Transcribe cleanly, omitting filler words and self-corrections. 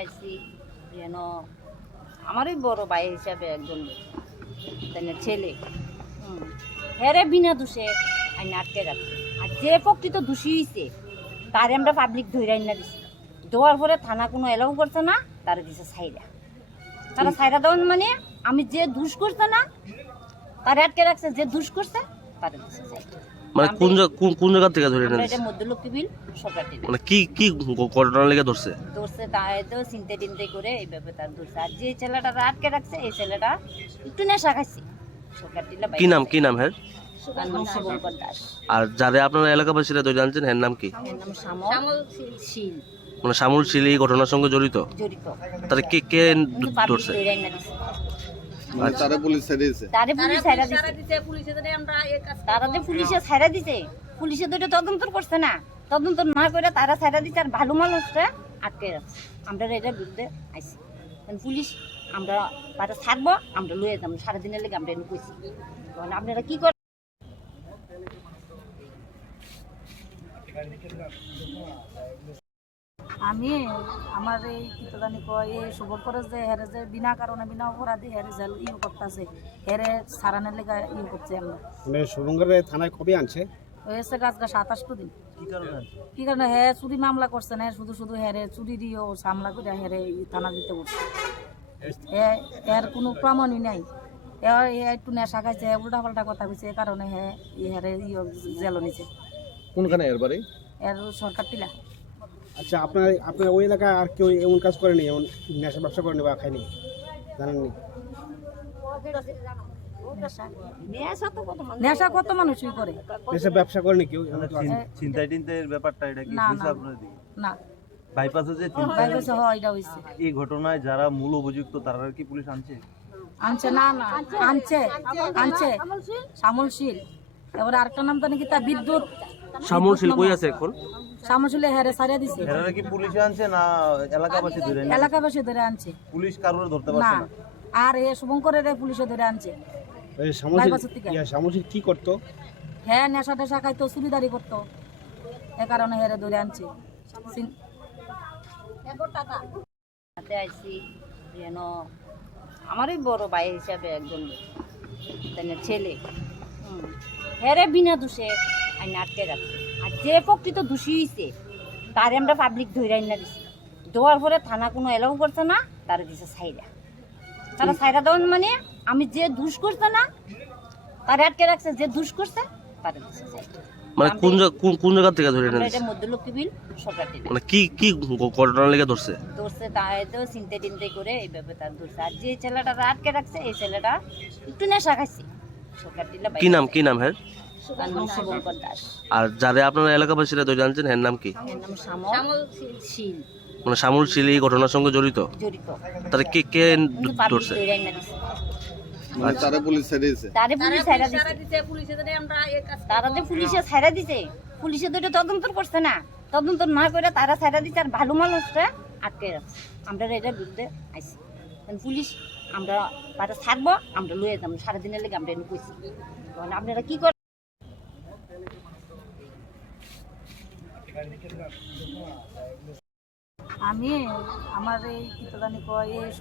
আইসি যেন আমারই বড় ভাই হিসাবে একজন ছেলে হেরে বিনা দোষে আইন আটকে রাখছে। আর যে প্রকৃত দোষী হয়েছে তারে আমরা পাবলিক ধরে আইনা দিছি। দেওয়ার পরে থানা কোনো এলাও করছে না, তারা দিছে ছাইরা। তারা ছাইরা দেওয়ান মানে আমি যে দোষ করছে না তারে আটকে রাখছে, যে দোষ করছে তারে দিছে ছাইরা। মানে কোন জায়গা থেকে ধরে আমরা এনেছে? এটা মধ্যলক্ষ্মী বিল সরকারি মানে কি ঘটনা লেগে ধরছে? ধরছে তাই তো চিন্তা টিন্তে করে এইভাবে তার ধরছে। আর যে ছেলেটা আটকে রাখছে এই ছেলেটা একটু নেশা খাইছে। সরকার টিলা কি নাম হ্যাঁ? তার নাম শুভঙ্কর দাস। আর যারা আপনারা এলাকাবাসীরা ধরে জানছেন এর নাম কি? এর নাম শ্যামল শীল। মানে শ্যামল শীল এই ঘটনার সঙ্গে জড়িত? তাহলে কে কিন্তু পাবলিক ধরছে? ধরে আইনা দিছে। মানে তারা পুলিশ ছেড়ে দিয়েছে। তারে পুলিশ ছাইরা দিছে। তারাতে পুলিশে ছাইরা দিছে। পুলিশে তো এটা তদন্ত করছে না, তদন্ত না করে তারা ছাইরা দিছে। আর ভালো মানুষরা আটকে রাখছে। আমরা এটার বিরুদ্ধে আইছি। কারণ পুলিশ আমরা তারা ছাড়বো, আমরা লয়ে যাবো সারাদিনের লেগে। আমরা এনে কইছি আপনারা কি করেন। আমি আমার এই কিতদানি কয় এই সবর করে যে হেরে যে বিনা কারণে বিনা অপরাধী হেরে জেল করতেছে, হেরে সারানের লেগে করছে। আমরা মানে শুভঙ্কর থানায় কবে আনছে? হয়েছে গাছগা 27 দিন। কি কারণে হ্যাঁ চুরি মামলা করছে না, শুধু হেরে চুরি দিয়েও সামলা করে হেরে থানা দিতে বলছে। এর কোনো প্রমাণই নাই। একটু নেশা খাইছে, উল্টা পাল্টা কথা কইছে, এই কারণে হ্যাঁ হেরে জেল নিছে। কোনখানে এর বাড়ি? এর সরকার টিলা। আচ্ছা, আপনার ওই এলাকায় আর কেউ এমন কাজ করেনি, এমন নেশা ব্যবসা করেনি বা খায়নি, জানেননি? নেশা কত মানুষই করে, নেশা ব্যবসা করেনি কেউ? চিন্তায় টিন্তায়ের ব্যাপারটা এটা কি না হয়েছে না আপনার দিকে? না বাইপাসে যে বাইরে হয় এটা হয়েছে। এই ঘটনায় যারা মূল অভিযুক্ত তারা কি পুলিশ আনছে? আনছে না না আনছে শ্যামলশীল। এবার আরেকটা নাম জানি কি তা বিদ্যুৎ। শ্যামল শীল কই আছে এখন? শ্যামলশীলে হেরে সারিয়া দিছে। এরা কি পুলিশে আনছে না এলাকাবাসী ধরে নিয়ে? এলাকাবাসী ধরে আনছে। পুলিশ কারোর ধরতে না, পারছে না। আর এ শুভঙ্করের পুলিশে ধরে আনছে। শ্যামল কি করতো? হ্যাঁ নেশা টেশা খাইতো, চুরিদারি করতো, এ কারণে হেরে ধরে আনছে। হাতে আইছি যেন আমারই বড় ভাই হিসাবে একজন ছেলে হেরে বিনা দোষে আইন আটকে রাখছে। আর যে প্রকৃত দোষী হয়েছে তারে আমরা পাবলিক ধরে আইনা দিছি। দেওয়ার পরে থানা কোনো এলাও করছে না, তারা দিছে ছাইরা। তারা ছাইরা দেওয়ান মানে আমি যে দোষ করছে না তারে আটকে রাখছে, যে দোষ করছে তারা দিছে ছাইরা। মানে কোন জায়গা থেকে ধরে আমরা এনেছে? এটা মধ্যলক্ষ্মী বিল সরকারি মানে কি ঘটনা লেগে ধরছে? ধরছে তাই তো চিন্তা টিন্তে করে এইভাবে তার ধরছে। আর যে ছেলেটা আটকে রাখছে এই ছেলেটা একটু নেশা খাইছে। সরকার টিলা কি নাম হ্যাঁ? তার নাম শুভঙ্কর দাস। আর যারা আপনারা এলাকাবাসীরা ধরে জানছেন এর নাম কি? এর নাম শ্যামল শীল। মানে শ্যামল শীল এই ঘটনার সঙ্গে জড়িত? তাহলে কে কিন্তু পাবলিক ধরছে? ধরে আইনা দিছে। মানে তারা পুলিশ ছেড়ে দিয়েছে। তারে পুলিশ ছাইরা দিছে। তারাতে পুলিশে ছাইরা দিছে। পুলিশে তো এটা তদন্ত করছে না, তদন্ত না করে তারা ছাইরা দিছে। আর ভালো মানুষরা আটকে রাখছে। আমরা এটার বিরুদ্ধে আইছি। কারণ পুলিশ আমরা তারা ছাড়বো, আমরা লয়ে যাবো সারাদিনের লেগে। আমরা এনে কইছি আপনারা কি করেন। আমি আমার এই কিতদানি কয় এই